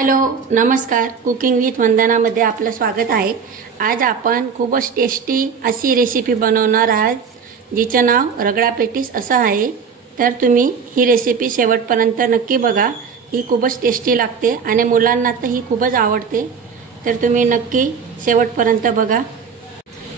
Hello नमस्कार, cooking with वंदनामध्ये आपलं स्वागत आहे। आज आपण खूपच टेस्टी अशी रेसिपी बनवणार आहात, जिचं नाव रगडा पेटीस असं आहे। तर तुम्ही ही रेसिपी शेवटपर्यंत नक्की बघा, ही खूपच टेस्टी लागते आणि मुलांना तर ही खूपच आवडते। तर तुम्ही नक्की शेवटपर्यंत बघा।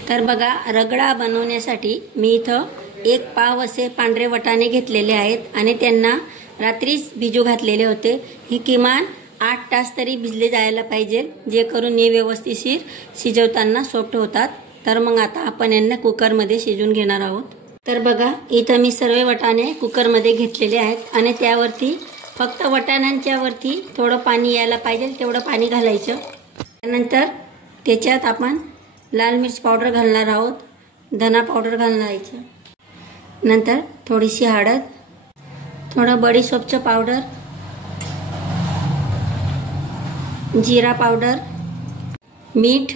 तर बघा, रगडा बनवण्यासाठी मी इथं 1 पाव असे पांढरे वाटाणे घेतलेले आहेत आणि त्यांना रात्रीच भिजू घातलेले होते। ही किमान 8 तास तरी भिजले जायला पाहिजे, जे करून हे व्यवस्थित शिजवताना सॉफ्ट होतात। तर मग आता आपण यांना कुकरमध्ये शिजवून घेणार आहोत। तर बघा, इथं मी सर्व वाटाणे कुकरमध्ये घेतलेले आहेत आणि त्यावरती फक्त वाटाण्यांच्या वरती थोडं पाणी यायला पाहिजे तेवढं पाणी घालायचं। त्यानंतर त्याच्यात आपण लाल मिर्च पावडर घालणार आहोत, धना पावडर घालायचं, नंतर थोडीशी हळद, थोडं बडीशेपचं पावडर, जीरा पावडर, मीठ,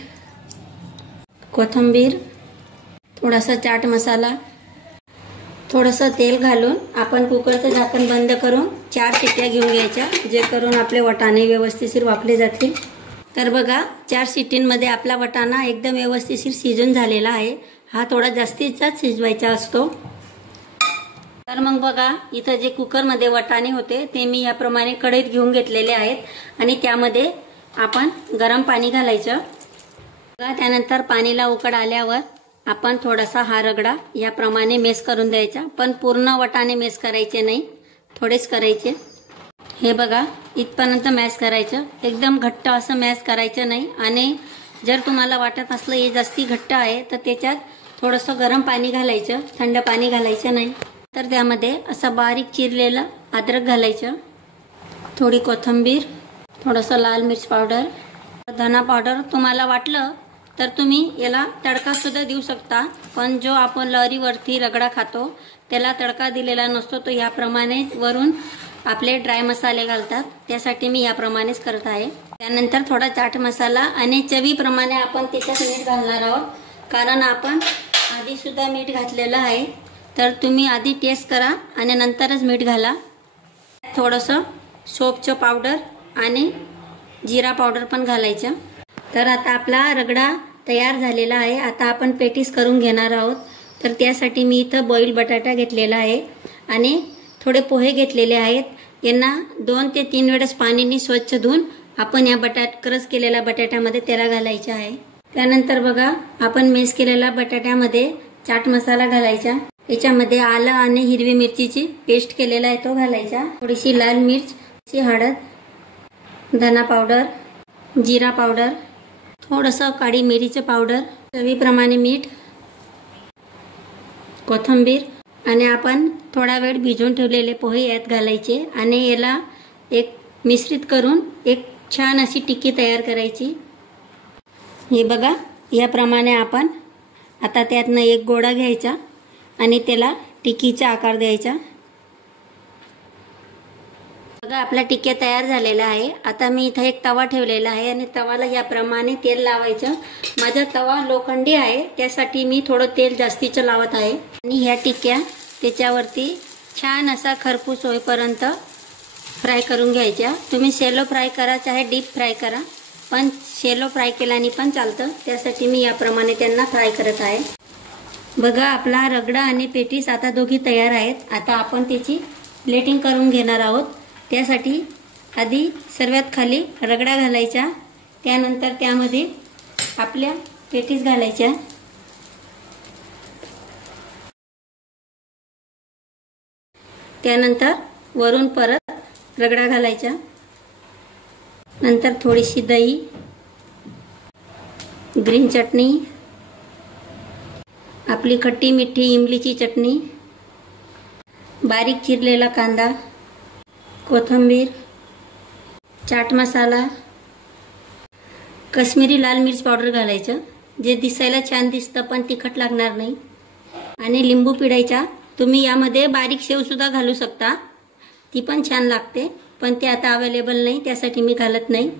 कोथिंबीर, थोडासा चाट मसाला, थोडंसं तेल घालून आपण कुकरचं झाकण बंद करून 4 शिट्ट्या घेऊन घ्यायच्या, जे करून आपले वाटाणे व्यवस्थित वाफले जातील। तर बघा, 4 शिट्टींमध्ये आपला वाटाणा एकदम व्यवस्थित शिजून झालेला आहे। हा थोडा जास्तीचाच शिजवायचा असतो। तर मग बघा, इथं जे कुकरमध्ये वाटाणे होते ते मी याप्रमाणे कढईत घेऊन घेतलेले आहेत आणि त्यामध्ये आपण गरम पाणी घालायचं। त्यानंतर पाणीला उकळ आल्यावर आपण थोडासा हा रगडा याप्रमाणे मॅश करून द्यायचा, पण पूर्ण वाटाणे मॅश करायचे नाही, थोडेच करायचे। हे बघा, इथपर्यंत मॅश करायचं, एकदम घट्ट असं मॅश करायचं नाही। आणि जर तुम्हाला वाटत असलं हे जास्ती घट्ट आहे तर त्याच्यात थोडंसं गरम पाणी घालायचं, थंड पाणी घालायचं नाही। तर त्यामध्ये असं बारीक चिरलेलं अद्रक घालायचं, थोडी कोथिंबीर, थोडंसं लाल मिर्च पावडर, धना पावडर। तुम्हाला वाटलं तर तुम्ही याला तडका सुद्धा देऊ शकता, पण जो आपण लहरीवरती रगडा खातो त्याला तडका दिलेला नसतो, तो याप्रमाणे वरून आपले ड्राय मसाले घालतात, त्यासाठी मी याप्रमाणेच करत आहे। त्यानंतर थोडा चाट मसाला आणि चवीप्रमाणे आपण त्याच्यात मीठ घालणार आहोत, कारण आपण आधी सुद्धा मीठ घातलेलं आहे। तर तुम्ही आधी टेस्ट करा आणि नंतरच मीठ घाला। थोडंसं सोपचं पावडर आणि जीरा पावडर पण घालायचं। तर आता आपला रगडा तयार झालेला आहे। आता आपण पेटीस करून घेणार आहोत। तर त्यासाठी मी इथं बॉईल बटाटा घेतलेला आहे आणि थोडे पोहे घेतलेले आहेत। यांना 2 ते 3 वेळेस पाण्याने स्वच्छ धुवून आपण या क्रश केलेल्या बटाट्यामध्ये त्याला घालायचं आहे। त्यानंतर बघा, आपण मॅश केलेल्या बटाट्यामध्ये चाट मसाला घालायचा, याच्यामध्ये आलं आणि हिरवी मिरचीची पेस्ट केलेला आहे तो घालायचा, थोडीशी लाल मिर्च, हळद, धना पावडर, जीरा पावडर, थोडंसं काळी मिरीचं पावडर, चवीप्रमाणे मीठ, कोथिंबीर आणि आपण थोडा वेळ भिजवून ठेवलेले पोहे यात घालायचे आणि याला एक मिश्रित करून एक छान अशी टिक्की तयार करायची। हे बघा, याप्रमाणे आपण आता त्यातनं एक गोळा घ्यायचा आणि त्याला टिक्कीचा आकार द्यायचा। बघा, आपला टिक्क्या तयार झालेला आहे। आता मी इथं एक तवा ठेवलेला आहे आणि तवाला याप्रमाणे तेल लावायचं। माझा तवा लोखंडी आहे, त्यासाठी मी थोडं तेल जास्तीचं लावत आहे आणि ह्या टिक्क्या त्याच्यावरती छान असा खरपूस होईपर्यंत फ्राय करून घ्यायच्या। तुम्ही शॅलो फ्राय करा चाहे डीप फ्राय करा, पण शॅलो फ्राय केल्याने पण चालतं, त्यासाठी मी याप्रमाणे त्यांना फ्राय करत आहे। बघा, आपला रगडा आणि पेटीस आता दोघी तयार आहेत। आता आपण त्याची प्लेटिंग करून घेणार आहोत। त्यासाठी आधी सर्वात खाली रगडा घालायचा, त्यानंतर त्यामध्ये आपल्या पेटीस घालायच्या, त्यानंतर वरून परत रगडा घालायचा, नंतर थोडीशी दही, ग्रीन चटणी, आपली खट्टी मिठी इमलीची चटणी, बारीक चिरलेला कांदा, कोथिंबीर, चाट मसाला, काश्मीरी लाल मिर्च पावडर घालायचं, जे दिसायला छान दिसतं पण तिखट लागणार नाही, आणि लिंबू पिळायचा। तुम्ही यामध्ये बारीक शेव सुद्धा घालू शकता, ती पण छान लागते, पण ते आता अवेलेबल नाही, त्यासाठी मी घालत नाही।